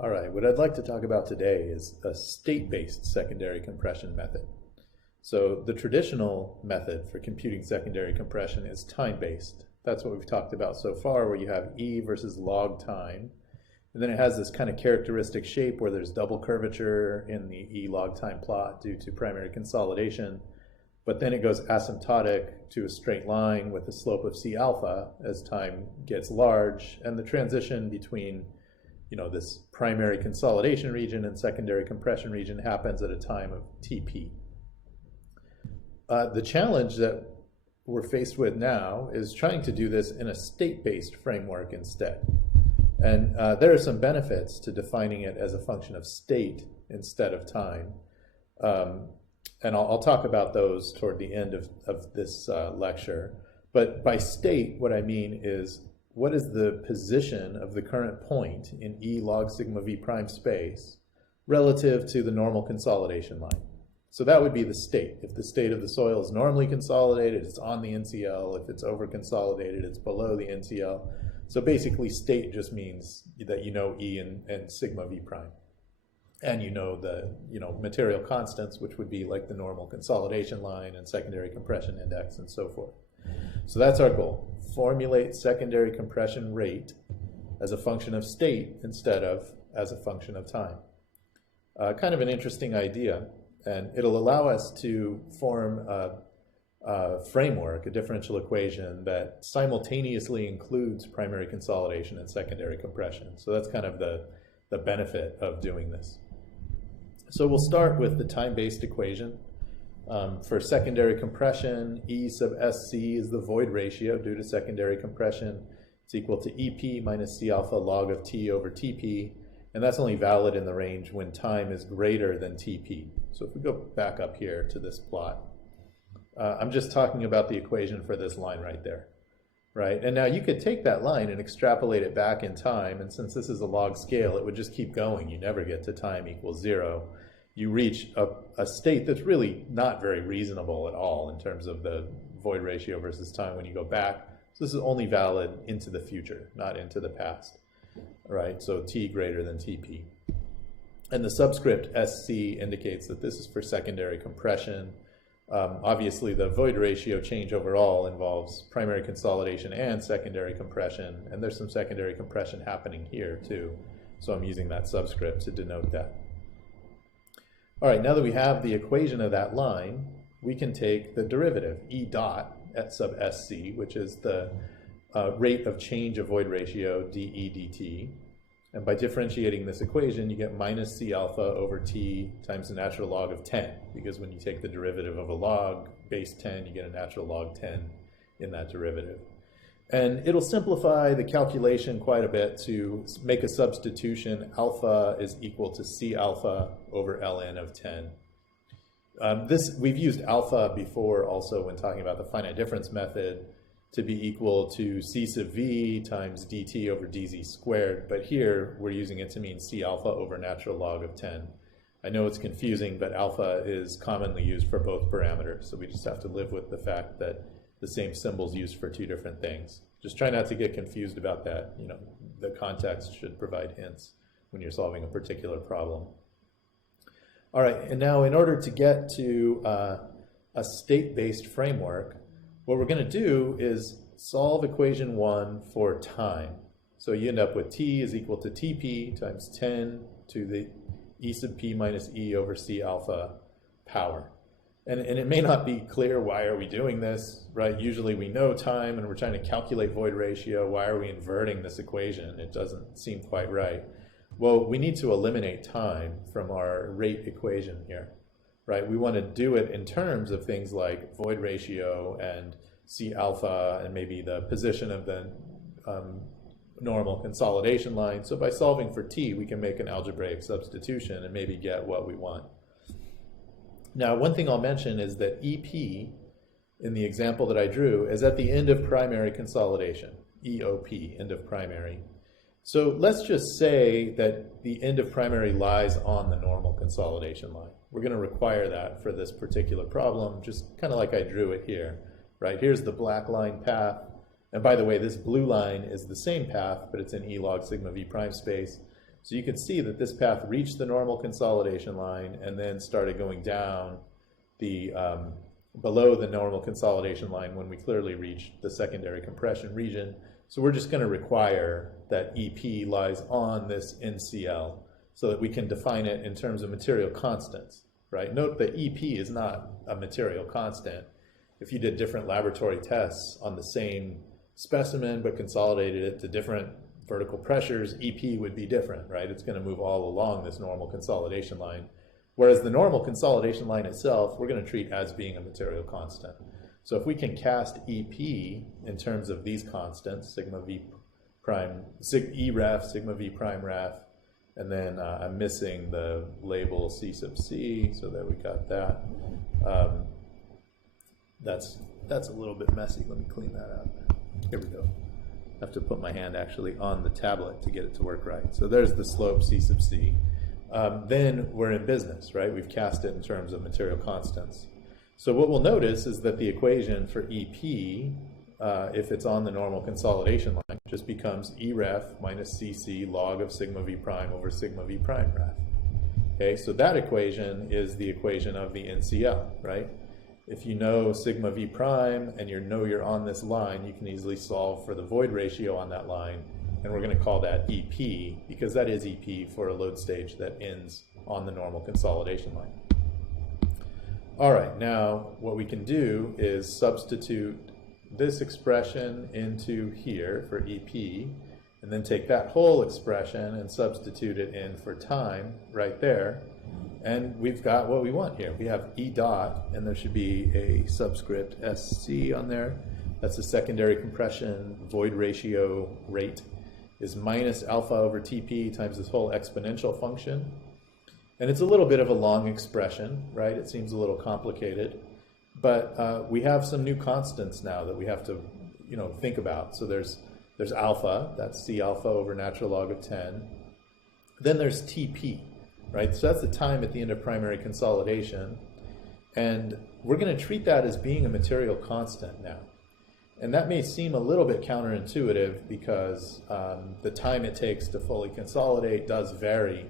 All right, what I'd like to talk about today is a state-based secondary compression method. So the traditional method for computing secondary compression is time-based. That's what we've talked about so far, where you have E versus log time. And then it has this kind of characteristic shape where there's double curvature in the E log time plot due to primary consolidation. But then it goes asymptotic to a straight line with a slope of C alpha as time gets large, and the transition between this primary consolidation region and secondary compression region happens at a time of TP. The challenge that we're faced with now is trying to do this in a state-based framework instead. And there are some benefits to defining it as a function of state instead of time. And I'll talk about those toward the end of this lecture. But by state, what I mean is, what is the position of the current point in E log sigma V prime space relative to the normal consolidation line? So that would be the state. If the state of the soil is normally consolidated, it's on the NCL. If it's over consolidated, it's below the NCL. So basically state just means that you know E and sigma V prime. And you know the material constants, which would be like the normal consolidation line and secondary compression index and so forth. So that's our goal. Formulate secondary compression rate as a function of state instead of as a function of time. Kind of an interesting idea, and it'll allow us to form a framework, a differential equation that simultaneously includes primary consolidation and secondary compression. So that's kind of the benefit of doing this. So we'll start with the time-based equation. For secondary compression, E sub SC is the void ratio due to secondary compression. It's equal to EP minus C alpha log of T over TP, and that's only valid in the range when time is greater than TP. So if we go back up here to this plot, I'm just talking about the equation for this line right there, right? And now you could take that line and extrapolate it back in time, and since this is a log scale, it would just keep going. You never get to time equals 0. You reach a state that's really not very reasonable at all in terms of the void ratio versus time when you go back. So this is only valid into the future, not into the past, right? So T greater than TP. And the subscript SC indicates that this is for secondary compression. Obviously, the void ratio change overall involves primary consolidation and secondary compression, and there's some secondary compression happening here too. So I'm using that subscript to denote that. All right, now that we have the equation of that line, we can take the derivative, E dot at sub SC, which is the rate of change of void ratio, dE dt. And by differentiating this equation, you get minus C alpha over T times the natural log of 10, because when you take the derivative of a log, base 10, you get a natural log 10 in that derivative. And it'll simplify the calculation quite a bit to make a substitution. Alpha is equal to C alpha over ln of 10. We've used alpha before also when talking about the finite difference method to be equal to C sub V times dt over dz squared. But here we're using it to mean C alpha over natural log of 10. I know it's confusing, but alpha is commonly used for both parameters. So we just have to live with the fact that the same symbol's used for two different things. Just try not to get confused about that. The context should provide hints when you're solving a particular problem. All right, and now in order to get to a state-based framework, what we're going to do is solve equation 1 for time. So you end up with T is equal to TP times 10 to the E sub P minus E over C alpha power. And it may not be clear, why are we doing this, right? Usually we know time and we're trying to calculate void ratio. Why are we inverting this equation? It doesn't seem quite right. Well, we need to eliminate time from our rate equation here, right? We want to do it in terms of things like void ratio and C alpha and maybe the position of the normal consolidation line. So by solving for T, we can make an algebraic substitution and maybe get what we want. Now, one thing I'll mention is that EP, in the example that I drew, is at the end of primary consolidation, EOP, end of primary. So let's just say that the end of primary lies on the normal consolidation line. We're going to require that for this particular problem, just kind of like I drew it here, right? Here's the black line path. And by the way, this blue line is the same path, but it's in E log sigma V prime space. So you can see that this path reached the normal consolidation line and then started going down the below the normal consolidation line when we clearly reached the secondary compression region. So we're just going to require that EP lies on this NCL so that we can define it in terms of material constants, right? Note that EP is not a material constant. If you did different laboratory tests on the same specimen but consolidated it to different vertical pressures, EP would be different, right? It's going to move all along this normal consolidation line. Whereas the normal consolidation line itself, we're going to treat as being a material constant. So if we can cast EP in terms of these constants, sigma v prime, E ref, sigma v prime ref, and then I'm missing the label C sub C, so there we got that. That's a little bit messy. Let me clean that up. Here we go. I have to put my hand actually on the tablet to get it to work right. So there's the slope C sub C. Then we're in business, right? We've cast it in terms of material constants. So what we'll notice is that the equation for EP, if it's on the normal consolidation line, just becomes E ref minus CC log of sigma v prime over sigma v prime ref. Okay, so that equation is the equation of the NCL, right? If you know sigma v prime and you know you're on this line, you can easily solve for the void ratio on that line, and we're going to call that EP because that is EP for a load stage that ends on the normal consolidation line. All right, now what we can do is substitute this expression into here for EP, and then take that whole expression and substitute it in for time right there, and we've got what we want here. We have E dot, and there should be a subscript SC on there. That's the secondary compression void ratio rate, is minus alpha over TP times this whole exponential function. And it's a little bit of a long expression, right? It seems a little complicated, but we have some new constants now that we have to, think about. So there's alpha, that's C alpha over natural log of 10. Then there's TP, right? So that's the time at the end of primary consolidation. And we're going to treat that as being a material constant now. And that may seem a little bit counterintuitive because the time it takes to fully consolidate does vary,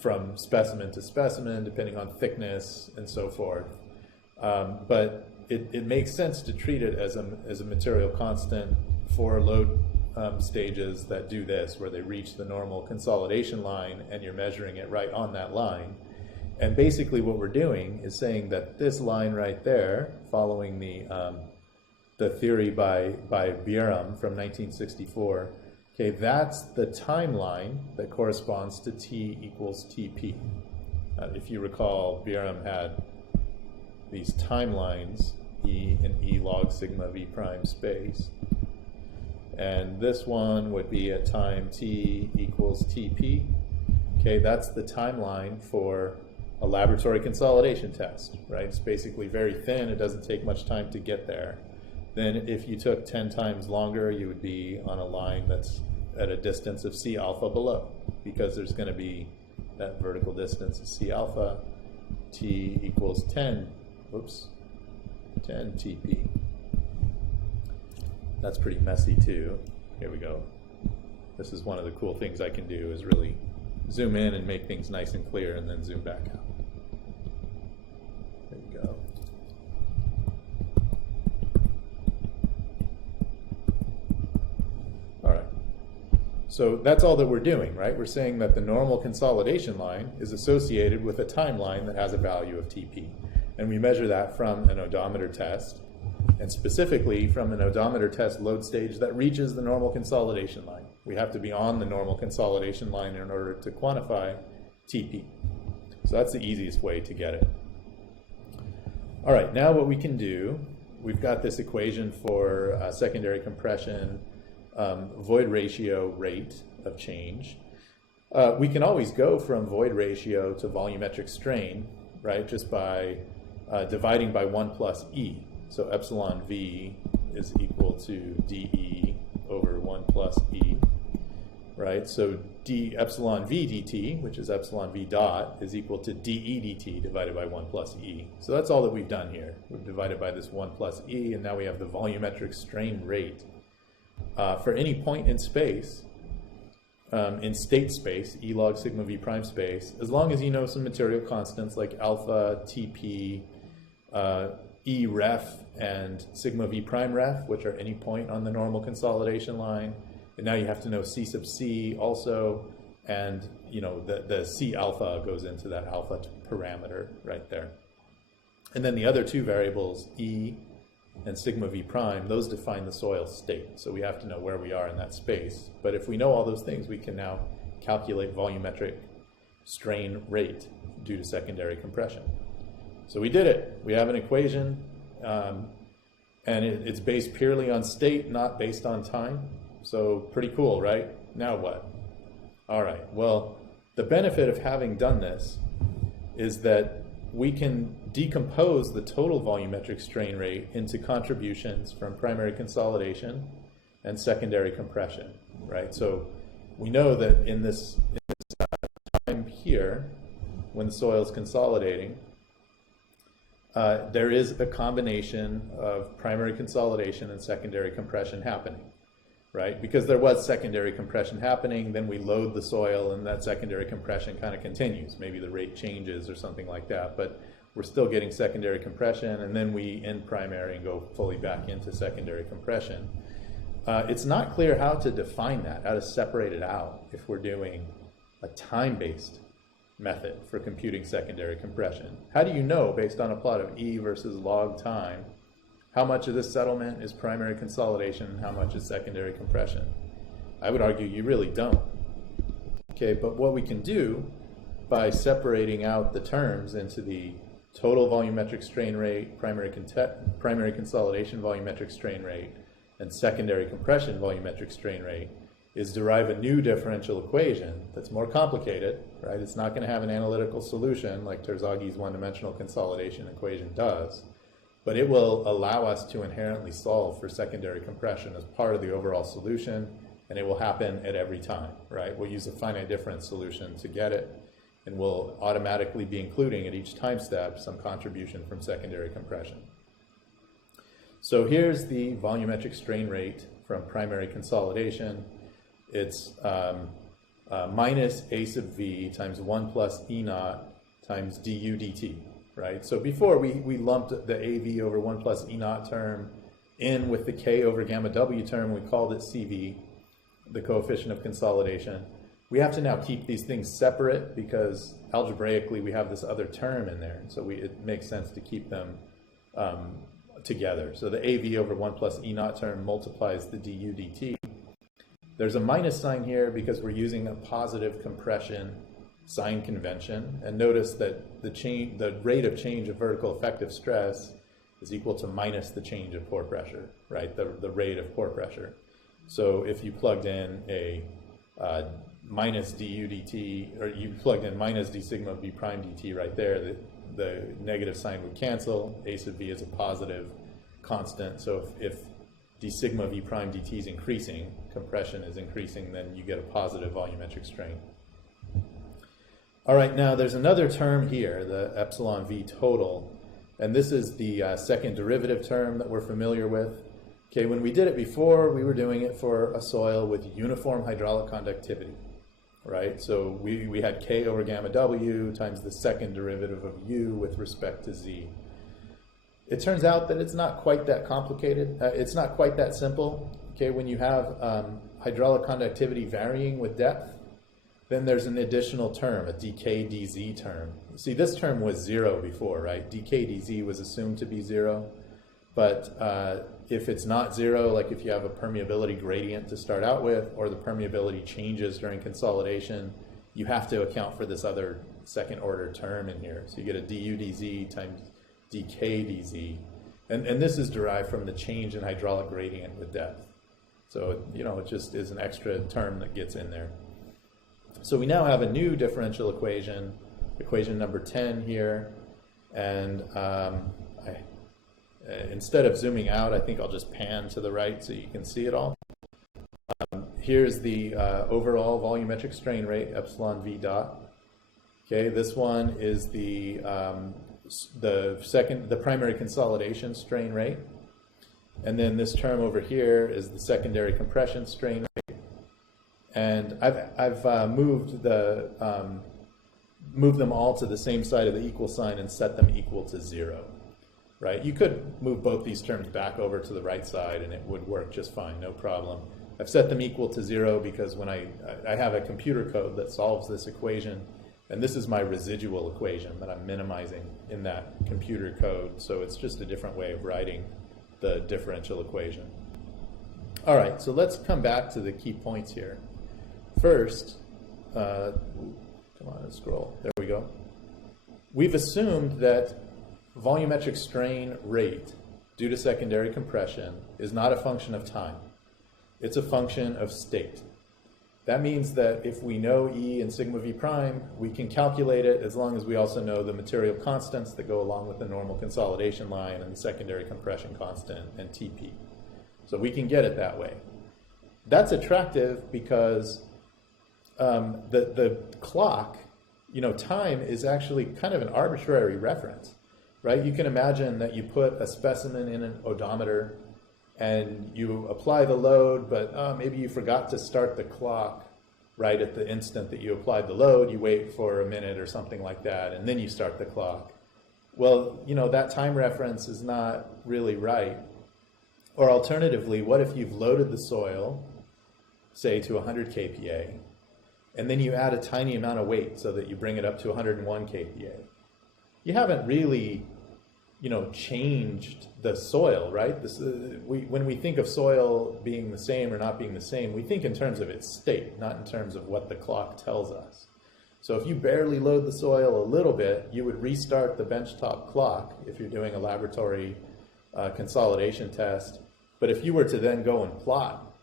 from specimen to specimen, depending on thickness and so forth. But it makes sense to treat it as a material constant for load stages that do this, where they reach the normal consolidation line and you're measuring it right on that line. And basically what we're doing is saying that this line right there, following the theory by Bjerrum from 1964, okay, that's the timeline that corresponds to T equals TP. If you recall, Bjerrum had these timelines, E and E log sigma v prime space. And this one would be at time T equals TP. Okay, that's the timeline for a laboratory consolidation test, right? It's basically very thin. It doesn't take much time to get there. Then if you took 10 times longer, you would be on a line that's at a distance of C alpha below, because there's going to be that vertical distance of C alpha. T equals 10 TP. That's pretty messy too. Here we go. This is one of the cool things I can do, is really zoom in and make things nice and clear and then zoom back out. There you go. All right. So that's all that we're doing, right? We're saying that the normal consolidation line is associated with a timeline that has a value of TP. And we measure that from an odometer test, and specifically from an odometer test load stage that reaches the normal consolidation line. We have to be on the normal consolidation line in order to quantify TP. So that's the easiest way to get it. All right, now what we can do, we've got this equation for secondary compression void ratio rate of change. We can always go from void ratio to volumetric strain, right, just by dividing by 1 plus E. So epsilon V is equal to dE over 1 plus E, right? So d epsilon V dt, which is epsilon V dot, is equal to dE dt divided by 1 plus E. So that's all that we've done here. We've divided by this 1 plus E, and now we have the volumetric strain rate. For any point in space, in state space, E log sigma V prime space, as long as you know some material constants like alpha, TP, E ref, and sigma V prime ref, which are any point on the normal consolidation line. And now you have to know C sub C also, and you know the C alpha goes into that alpha parameter right there. And then the other two variables, E and sigma V prime, those define the soil state. So we have to know where we are in that space. But if we know all those things, we can now calculate volumetric strain rate due to secondary compression. So we did it. We have an equation, and it's based purely on state, not based on time. So pretty cool, right? Now what? All right, well, the benefit of having done this is that we can decompose the total volumetric strain rate into contributions from primary consolidation and secondary compression, right? So we know that in this time here, when the soil is consolidating, there is a combination of primary consolidation and secondary compression happening, right? Because there was secondary compression happening, then we load the soil and that secondary compression kind of continues. Maybe the rate changes or something like that, but we're still getting secondary compression, and then we end primary and go fully back into secondary compression. It's not clear how to define that, how to separate it out if we're doing a time-based method for computing secondary compression. How do you know, based on a plot of E versus log time, how much of this settlement is primary consolidation and how much is secondary compression? I would argue you really don't. Okay, but what we can do by separating out the terms into the total volumetric strain rate, primary consolidation volumetric strain rate, and secondary compression volumetric strain rate is derive a new differential equation that's more complicated, right? It's not going to have an analytical solution like Terzagh's one-dimensional consolidation equation does, but it will allow us to inherently solve for secondary compression as part of the overall solution, and it will happen at every time, right? We'll use a finite difference solution to get it, and we'll automatically be including at each time step some contribution from secondary compression. So here's the volumetric strain rate from primary consolidation. It's minus A sub V times 1 plus E naught times du dt, right? So before we lumped the AV over 1 plus E naught term in with the K over gamma W term, we called it CV, the coefficient of consolidation. We have to now keep these things separate because algebraically we have this other term in there. So it makes sense to keep them together. So the AV over 1 plus E naught term multiplies the du dt. There's a minus sign here because we're using a positive compression sign convention. And notice that the rate of change of vertical effective stress is equal to minus the change of pore pressure, right? The rate of pore pressure. So if you plugged in a minus du dt, or you plugged in minus d sigma v prime dt right there, the negative sign would cancel. A sub v is a positive constant. So if d sigma v prime dt is increasing, compression is increasing, then you get a positive volumetric strain. All right, now there's another term here, the epsilon v total, and this is the second derivative term that we're familiar with. Okay, when we did it before, we were doing it for a soil with uniform hydraulic conductivity, right? So we had K over gamma W times the second derivative of U with respect to Z. It turns out that it's not quite that complicated. It's not quite that simple. Okay, when you have hydraulic conductivity varying with depth, then there's an additional term, a dk dz term. See, this term was 0 before, right? dk dz was assumed to be 0. But if it's not 0, like if you have a permeability gradient to start out with, or the permeability changes during consolidation, you have to account for this other second order term in here. So you get a du dz times dk dz. And this is derived from the change in hydraulic gradient with depth. So, it just is an extra term that gets in there. So we now have a new differential equation, equation number 10 here. And instead of zooming out, I think I'll just pan to the right so you can see it all. Here's the overall volumetric strain rate, epsilon v dot. Okay, this one is the primary consolidation strain rate. And then this term over here is the secondary compression strain rate. And I've moved them all to the same side of the equal sign and set them equal to 0. Right? You could move both these terms back over to the right side and it would work just fine, no problem. I've set them equal to 0 because when I have a computer code that solves this equation, and this is my residual equation that I'm minimizing in that computer code, so it's just a different way of writing the differential equation. All right, so let's come back to the key points here. First, come on, let's scroll. There we go. We've assumed that volumetric strain rate due to secondary compression is not a function of time. It's a function of state. That means that if we know E and sigma V prime, we can calculate it as long as we also know the material constants that go along with the normal consolidation line and the secondary compression constant and TP. So we can get it that way. That's attractive because the clock, time is actually kind of an arbitrary reference. Right? You can imagine that you put a specimen in an odometer and you apply the load, but maybe you forgot to start the clock right at the instant that you applied the load. You wait for a minute or something like that, and then you start the clock. Well, that time reference is not really right. Or alternatively, what if you've loaded the soil, say to 100 kPa, and then you add a tiny amount of weight so that you bring it up to 101 kPa? You haven't really, changed the soil, right? When we think of soil being the same or not being the same, we think in terms of its state, not in terms of what the clock tells us. So if you barely load the soil a little bit, you would restart the benchtop clock if you're doing a laboratory consolidation test. But if you were to then go and plot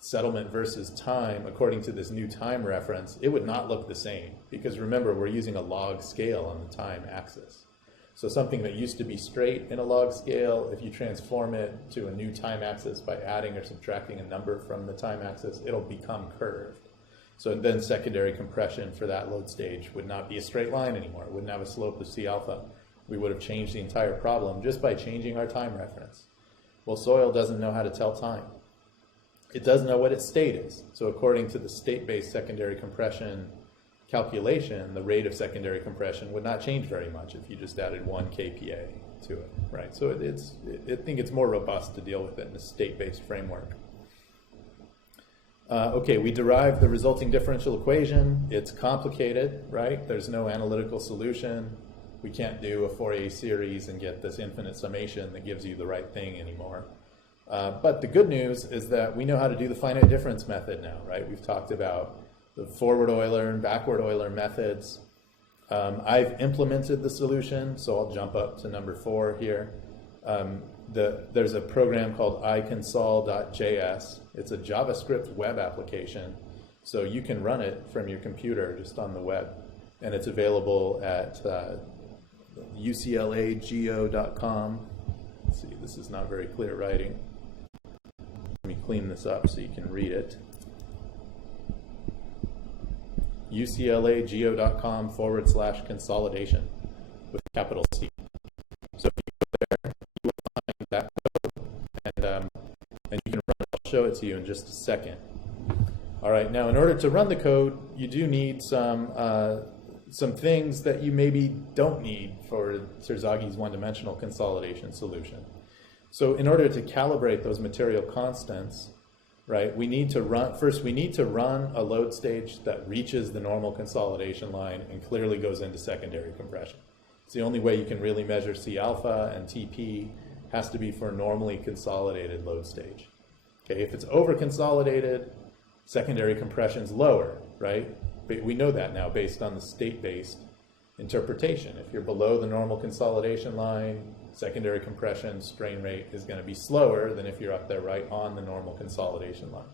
settlement versus time according to this new time reference, it would not look the same, because remember, we're using a log scale on the time axis. So something that used to be straight in a log scale, if you transform it to a new time axis by adding or subtracting a number from the time axis, it'll become curved. So then secondary compression for that load stage would not be a straight line anymore. It wouldn't have a slope of C alpha. We would have changed the entire problem just by changing our time reference. Well, soil doesn't know how to tell time. It does know what its state is. So according to the state-based secondary compression calculation, the rate of secondary compression would not change very much if you just added 1 kPa to it, right? So I think it's more robust to deal with it in a state-based framework. Okay, we derive the resulting differential equation. It's complicated, right? There's no analytical solution. We can't do a Fourier series and get this infinite summation that gives you the right thing anymore. But the good news is that we know how to do the finite difference method now, right? We've talked about the forward Euler and backward Euler methods. I've implemented the solution, so I'll jump up to number 4 here. There's a program called Iconsol Js. It's a JavaScript web application, so you can run it from your computer just on the web. And it's available at uclageo.com. Let's see, this is not very clear writing. Let me clean this up so you can read it. uclageo.com/consolidation with capital C. So if you go there, you will find that code, and you can run it. I'll show it to you in just a second. All right, now in order to run the code, you do need some things that you maybe don't need for Terzaghis one-dimensional consolidation solution. So in order to calibrate those material constants, right, we need to run a load stage that reaches the normal consolidation line and clearly goes into secondary compression. It's the only way you can really measure C alpha, and TP has to be for a normally consolidated load stage. Okay, if it's over consolidated, secondary compression's lower, right? But we know that now based on the state-based interpretation. If you're below the normal consolidation line, secondary compression strain rate is going to be slower than if you're up there right on the normal consolidation line.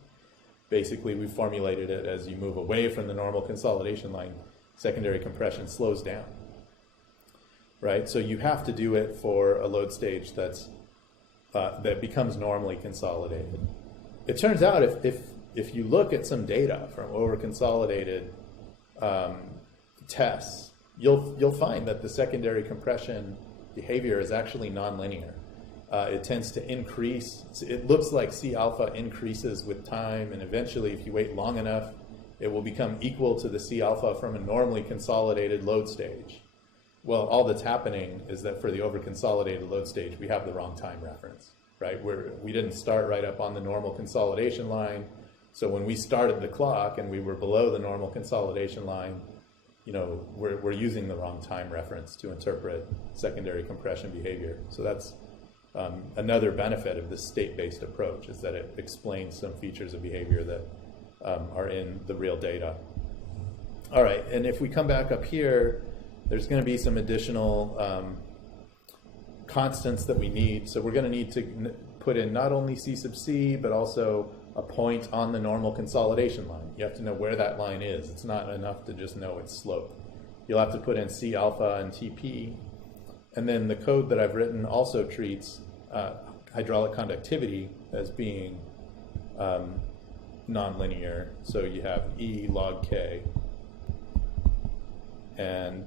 Basically, we formulated it as you move away from the normal consolidation line, secondary compression slows down, right? So you have to do it for a load stage that becomes normally consolidated. It turns out if you look at some data from over-consolidated tests, you'll find that the secondary compression behavior is actually nonlinear. It tends to increase. It looks like C alpha increases with time, and eventually, if you wait long enough, it will become equal to the C alpha from a normally consolidated load stage. Well, all that's happening is that for the over-consolidated load stage, we have the wrong time reference, right? We didn't start right up on the normal consolidation line. So when we started the clock and we were below the normal consolidation line, you know, we're using the wrong time reference to interpret secondary compression behavior. So that's another benefit of this state-based approach, is that it explains some features of behavior that are in the real data. All right, and if we come back up here, there's going to be some additional constants that we need. So we're going to need to put in not only C sub C, but also a point on the normal consolidation line. You have to know where that line is. It's not enough to just know its slope. You'll have to put in C alpha and TP. And then the code that I've written also treats hydraulic conductivity as being nonlinear. So you have E log K, and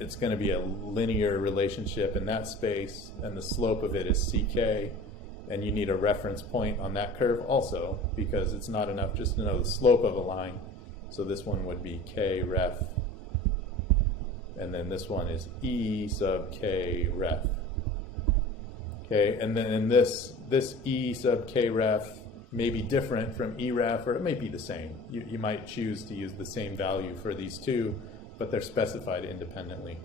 it's going to be a linear relationship in that space, and the slope of it is CK, and you need a reference point on that curve also, because it's not enough just to know the slope of a line. So this one would be K ref, and then this one is E sub K ref. Okay, and then this E sub K ref may be different from E ref, or it may be the same. You might choose to use the same value for these two, but they're specified independently.